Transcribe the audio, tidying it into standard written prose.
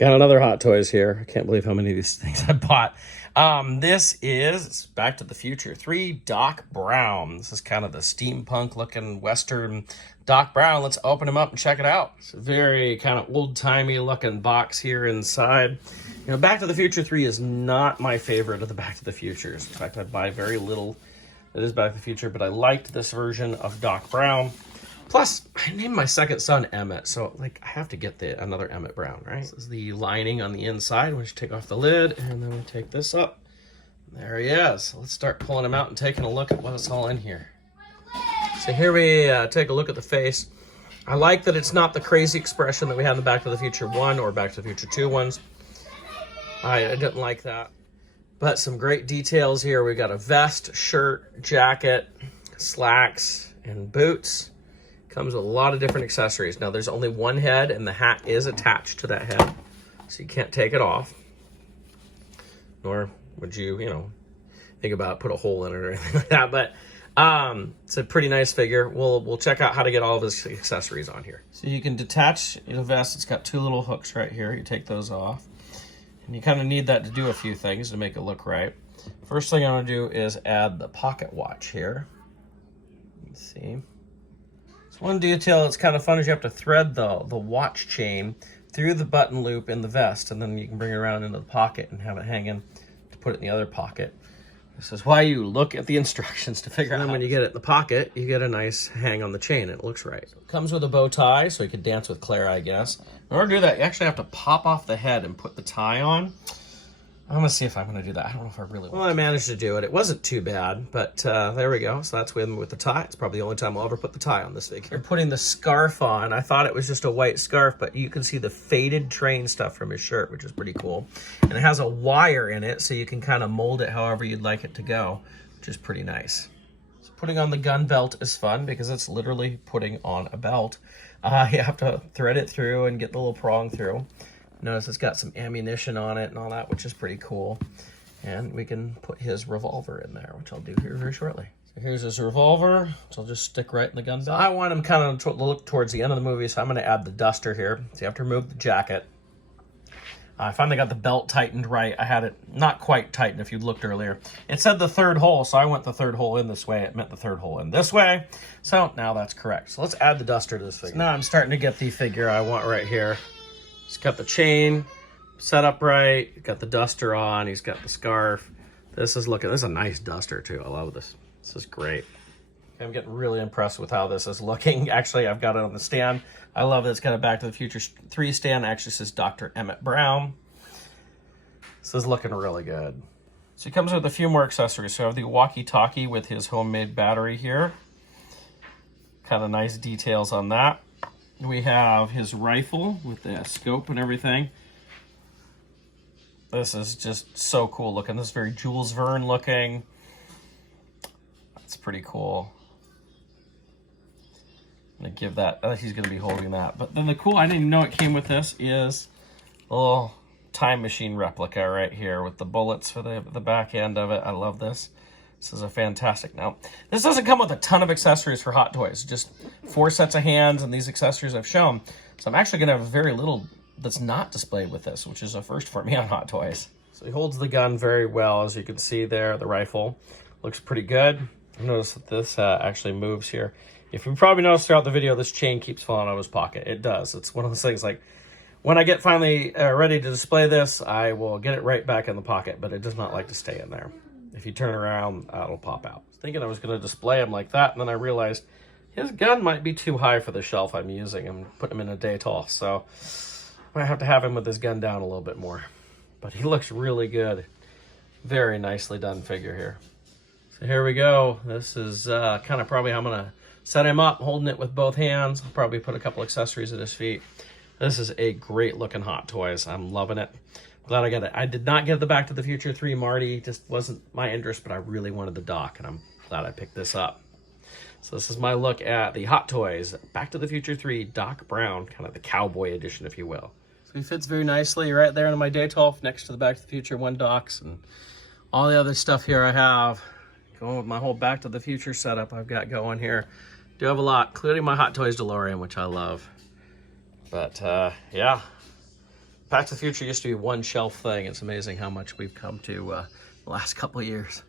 Got another Hot Toys here. I can't believe how many of these things I bought. This is Back to the Future 3 Doc Brown. This is kind of the steampunk looking Western Doc Brown. Let's open him up and check it out. It's a very kind of old-timey looking box here inside. You know, Back to the Future 3 is not my favorite of the Back to the Futures. In fact, I buy very little that is Back to the Future, but I liked this version of Doc Brown. Plus, I named my second son Emmett, so like I have to get another Emmett Brown, right? This is the lining on the inside. We just take off the lid, and then we take this up. There he is. So let's start pulling him out and taking a look at what's all in here. So here we take a look at the face. I like that it's not the crazy expression that we had in the Back to the Future 1 or Back to the Future 2 ones. I didn't like that. But some great details here. We got a vest, shirt, jacket, slacks, and boots. Comes with a lot of different accessories. Now, there's only one head, and the hat is attached to that head, so you can't take it off. Nor would you think about put a hole in it or anything like that. But it's a pretty nice figure. We'll check out how to get all of his accessories on here. So you can detach the vest. It's got two little hooks right here. You take those off, and you kind of need that to do a few things to make it look right. First thing I'm going to do is add the pocket watch here. Let's see. One detail that's kind of fun is you have to thread the watch chain through the button loop in the vest, and then you can bring it around into the pocket and have it hanging to put it in the other pocket. This is why you look at the instructions to figure out. And then when you get it in the pocket, you get a nice hang on the chain, and it looks right. It comes with a bow tie, so you could dance with Claire, I guess. In order to do that, you actually have to pop off the head and put the tie on. I'm going to see if I'm going to do that. I don't know if I really want to. Well, I managed to do it. It wasn't too bad, but there we go. So that's with the tie. It's probably the only time I'll ever put the tie on this figure. We're putting the scarf on. I thought it was just a white scarf, but you can see the faded train stuff from his shirt, which is pretty cool. And it has a wire in it, so you can kind of mold it however you'd like it to go, which is pretty nice. So putting on the gun belt is fun because it's literally putting on a belt. You have to thread it through and get the little prong through. Notice it's got some ammunition on it and all that, which is pretty cool. And we can put his revolver in there, which I'll do here very shortly. So here's his revolver, which I'll just stick right in the gun belt. So I want him kind of to look towards the end of the movie, so I'm going to add the duster here. So you have to remove the jacket. I finally got the belt tightened right. I had it not quite tightened if you looked earlier. It said the third hole, so I went the third hole in this way. It meant the third hole in this way. So now that's correct. So let's add the duster to this figure. So now I'm starting to get the figure I want right here. He's got the chain set up right. He's got the duster on. He's got the scarf. This is a nice duster too. I love this. This is great. I'm getting really impressed with how this is looking. Actually, I've got it on the stand. I love that it's got a Back to the Future 3 stand. It actually says Dr. Emmett Brown. This is looking really good. So he comes with a few more accessories. So I have the walkie-talkie with his homemade battery here. Kind of nice details on that. We have his rifle with the scope and everything. This is just so cool looking. This is very Jules Verne looking. That's pretty cool. I'm gonna give that, he's gonna be holding that. But then I didn't even know it came with this, is a little time machine replica right here with the bullets for the back end of it. I love this. This is a fantastic. Now, this doesn't come with a ton of accessories for Hot Toys, just 4 sets of hands and these accessories I've shown. So I'm actually gonna have very little that's not displayed with this, which is a first for me on Hot Toys. So he holds the gun very well, as you can see there. The rifle looks pretty good. Notice that this actually moves here. If you probably noticed throughout the video, this chain keeps falling out of his pocket. It does. It's one of those things like, when I get finally ready to display this, I will get it right back in the pocket, but it does not like to stay in there. If you turn around, it'll pop out. I was thinking I was going to display him like that, and then I realized his gun might be too high for the shelf I'm using. I'm putting him in a day tall, so I might have to have him with his gun down a little bit more. But he looks really good. Very nicely done figure here. So here we go. This is kind of probably how I'm going to set him up, holding it with both hands. I'll probably put a couple accessories at his feet. This is a great looking Hot Toys. I'm loving it. Glad I got it. I did not get the Back to the Future 3 Marty. Just wasn't my interest, but I really wanted the Doc, and I'm glad I picked this up. So this is my look at the Hot Toys Back to the Future 3 Doc Brown, kind of the cowboy edition, if you will. So he fits very nicely right there in my day tall next to the Back to the Future 1 Docs and all the other stuff here I have. Going with my whole Back to the Future setup I've got going here. Do have a lot, including my Hot Toys DeLorean, which I love. But yeah, Back to the Future used to be one shelf thing. It's amazing how much we've come to the last couple of years.